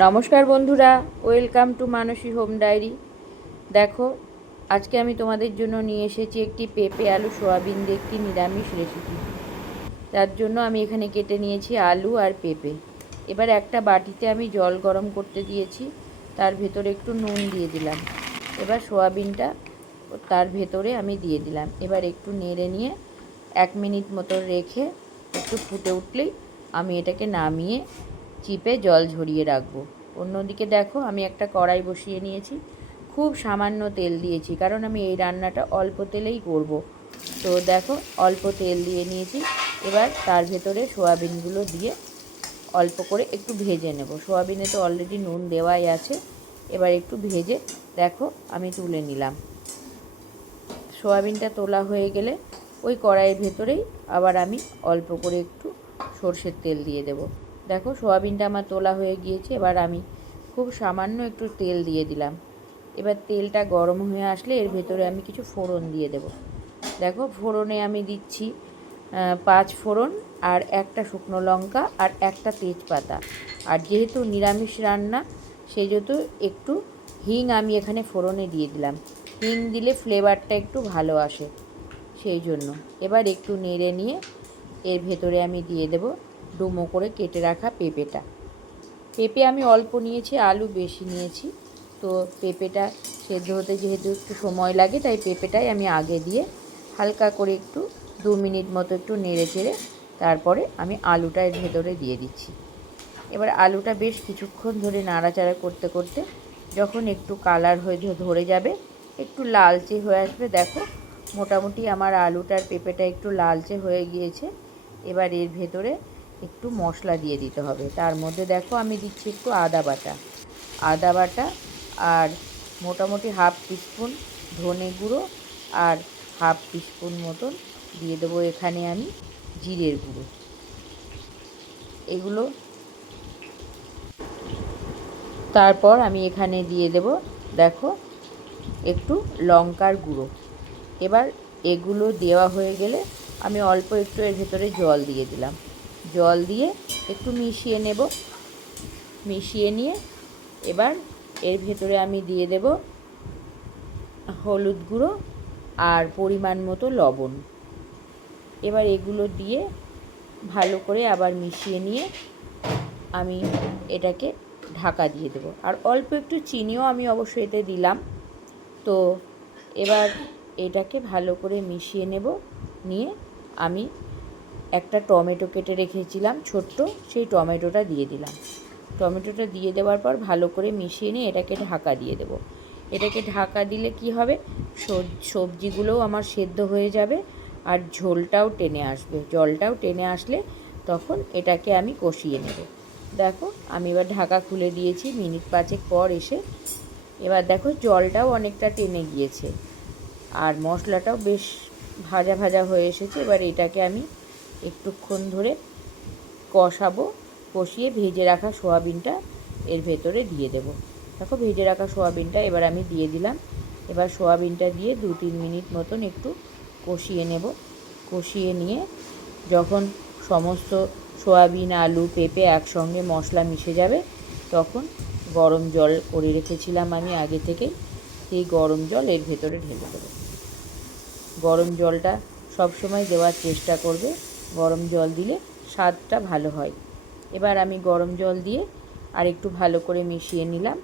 নমস্কার বন্ধুরা, welcome to Manasi home diary. দেখো, আজকে আমি তোমাদের জন্য নিয়ে এসেছি একটি পেঁপে আলু সোয়াবিন দিয়ে একটি নিরামিষ রেসিপি। তার জন্য আমি এখানে কেটে নিয়েছি আলু আর পেঁপে। এবার একটা বাটিতে আমি জল গরম করতে দিয়েছি, তার ভেতরে একটু নুন দিয়ে দিলাম। এবার সোয়াবিনটা তার ভেতরে আমি দিয়ে দিলাম। এবার একটু নেড়ে নিয়ে 1 মিনিট মতো রেখে একটু ফুটে উঠলেই আমি এটাকে নামিয়ে চিপে জল ঝরিয়ে রাখবো। অন্যদিকে দেখো, আমি একটা কড়াই বসিয়ে নিয়েছি, খুব সামান্য তেল দিয়েছি, কারণ আমি এই রান্নাটা অল্প তেলেই করব। তো দেখো, অল্প তেল দিয়ে নিয়েছি। এবার তার ভেতরে সোয়াবিনগুলো দিয়ে অল্প করে একটু ভেজে নেব। সোয়াবিনে তো অলরেডি নুন দেওয়াই আছে। এবার একটু ভেজে দেখো আমি তুলে নিলাম। সোয়াবিনটা তোলা হয়ে গেলে ওই কড়াইয়ের ভেতরেই আবার আমি অল্প করে একটু সর্ষের তেল দিয়ে দেব। দেখো, সোয়াবিনটা আমার তোলা হয়ে গিয়েছে। এবার আমি খুব সামান্য একটু তেল দিয়ে দিলাম। এবার তেলটা গরম হয়ে আসলে এর ভেতরে আমি কিছু ফোড়ন দিয়ে দেব। দেখো, ফোড়নে আমি দিচ্ছি 5 ফোড়ন আর একটা শুকনো লঙ্কা আর একটা তেজপাতা। আর যেহেতু নিরামিষ রান্না, সেই যেহেতু একটু হিং আমি এখানে ফোড়নে দিয়ে দিলাম। হিং দিলে ফ্লেভারটা একটু ভালো আসে, সেই জন্য। এবার একটু নেড়ে নিয়ে এর ভেতরে আমি দিয়ে দেব ডুমো করে কেটে রাখা পেঁপেটা। পেঁপে আমি অল্প নিয়েছি, আলু বেশি নিয়েছি। তো পেঁপেটা সেদ্ধ হতে যেহেতু একটু সময় লাগে, তাই পেঁপেটাই আমি আগে দিয়ে হালকা করে একটু 2 মিনিট মতো একটু নেড়ে চেড়ে তারপরে আমি আলুটা এর ভেতরে দিয়ে দিচ্ছি। এবার আলুটা বেশ কিছুক্ষণ ধরে নাড়াচাড়া করতে করতে যখন একটু কালার হয়ে ধরে যাবে, একটু লালচে হয়ে আসবে, দেখো মোটামুটি আমার আলুটার পেঁপেটা একটু লালচে হয়ে গিয়েছে। এবার এর ভেতরে একটু মশলা দিয়ে দিতে হবে। তার মধ্যে দেখো আমি দিচ্ছি একটু আদা বাটা আর মোটামুটি হাফ টিস্পুন ধনে গুঁড়ো আর হাফ টিস্পুন মতন দিয়ে দেবো এখানে আমি জিরের গুঁড়ো। এগুলো তারপর আমি এখানে দিয়ে দেব দেখো একটু লঙ্কার গুঁড়ো। এবার এগুলো দেওয়া হয়ে গেলে আমি অল্প একটু এর ভেতরে জল দিয়ে দিলাম। জল দিয়ে একটু মিশিয়ে নেব। মিশিয়ে নিয়ে এবার এর ভেতরে আমি দিয়ে দেব হলুদ গুঁড়ো আর পরিমাণ মতো লবণ। এবার এগুলো দিয়ে ভালো করে আবার মিশিয়ে নিয়ে আমি এটাকে ঢাকা দিয়ে দেবো। আর অল্প একটু চিনিও আমি অবশ্যই এতে দিলাম। তো এবার এটাকে ভালো করে মিশিয়ে নেব। নিয়ে আমি একটা টমেটো কেটে রেখেছিলাম ছোট্ট, সেই টমেটোটা দিয়ে দিলাম। টমেটোটা দিয়ে দেওয়ার পর ভালো করে মিশিয়ে নিয়ে এটাকে ঢাকা দিয়ে দেব। এটাকে ঢাকা দিলে কি হবে, সবজিগুলোও আমার সেদ্ধ হয়ে যাবে আর ঝোলটাও টেনে আসবে। জলটাও টেনে আসলে তখন এটাকে আমি কষিয়ে নেব। দেখো, আমি এবার ঢাকা খুলে দিয়েছি মিনিট 5 পর এসে। এবার দেখো জলটাও অনেকটা টেনে গিয়েছে আর মশলাটাও বেশ ভাজা ভাজা হয়ে এসেছে। এবার এটাকে আমি একটুক্ষণ ধরে কষাবো। কষিয়ে ভেজে রাখা সোয়াবিনটা এর ভেতরে দিয়ে দেব। দেখো, ভেজে রাখা সোয়াবিনটা এবার আমি দিয়ে দিলাম। এবার সোয়াবিনটা দিয়ে 2-3 মিনিট মতন একটু কষিয়ে নেব। কষিয়ে নিয়ে যখন সমস্ত সোয়াবিন আলু পেঁপে একসঙ্গে মশলা মিশে যাবে, তখন গরম জল করে রেখেছিলাম আমি আগে থেকেই, সেই গরম জল এর ভেতরে ঢেলে দেবো। গরম জলটা সবসময় দেওয়ার চেষ্টা করবে, গরম জল দিলে স্বাদটা ভালো হয়। এবার আমি গরম জল দিয়ে আর একটু ভালো করে মিশিয়ে নিলাম।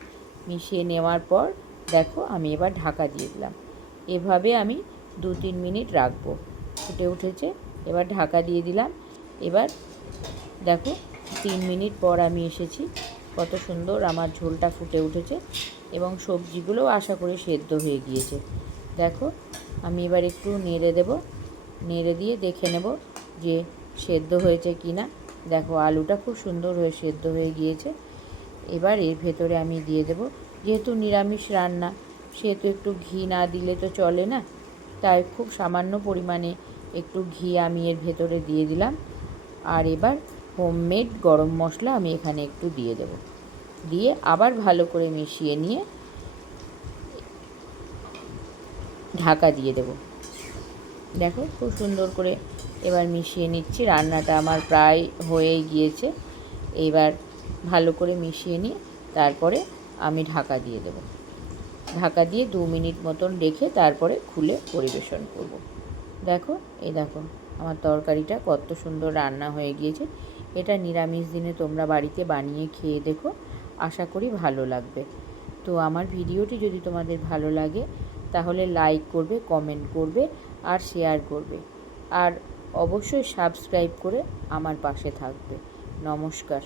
মিশিয়ে নেওয়ার পর দেখো আমি এবার ঢাকা দিয়ে দিলাম। এভাবে আমি 2-3 মিনিট রাখবো। ফুটে উঠেছে, এবার ঢাকা দিয়ে দিলাম। এবার দেখো 3 মিনিট পর আমি এসেছি, কত সুন্দর আমার ঝোলটা ফুটে উঠেছে এবং সবজিগুলোও আশা করি সেদ্ধ হয়ে গিয়েছে। দেখো, আমি এবার একটু নেড়ে দেব। নেড়ে দিয়ে দেখে নেব যে সেদ্ধ হয়েছে কি না। দেখো, আলুটা খুব সুন্দর হয়ে সেদ্ধ হয়ে গিয়েছে। এবার এর ভেতরে আমি দিয়ে দেব, যেহেতু নিরামিষ রান্না সেহেতু একটু ঘি না দিলে তো চলে না, তাই খুব সামান্য পরিমাণে একটু ঘি আমি এর ভেতরে দিয়ে দিলাম। আর এবার হোমমেড গরম মশলা আমি এখানে একটু দিয়ে দেব। দিয়ে আবার ভালো করে মিশিয়ে নিয়ে ঢাকা দিয়ে দেব। দেখো, খুব সুন্দর করে এবার মিশিয়ে নিচ্ছি। রান্নাটা আমার প্রায় হয়েই গিয়েছে। এবার ভালো করে মিশিয়ে নিয়ে তারপরে আমি ঢাকা দিয়ে দেব। ঢাকা দিয়ে 2 মিনিট মতন রেখে তারপরে খুলে পরিবেশন করব। দেখো, এই দেখো আমার তরকারিটা কত সুন্দর রান্না হয়ে গিয়েছে। এটা নিরামিষ দিনে তোমরা বাড়িতে বানিয়ে খেয়ে দেখো, আশা করি ভালো লাগবে। তো আমার ভিডিওটি যদি তোমাদের ভালো লাগে তাহলে লাইক করবে, কমেন্ট করবে আর শেয়ার করবে, আর অবশ্যই সাবস্ক্রাইব করে আমার পাশে থাকবে। নমস্কার।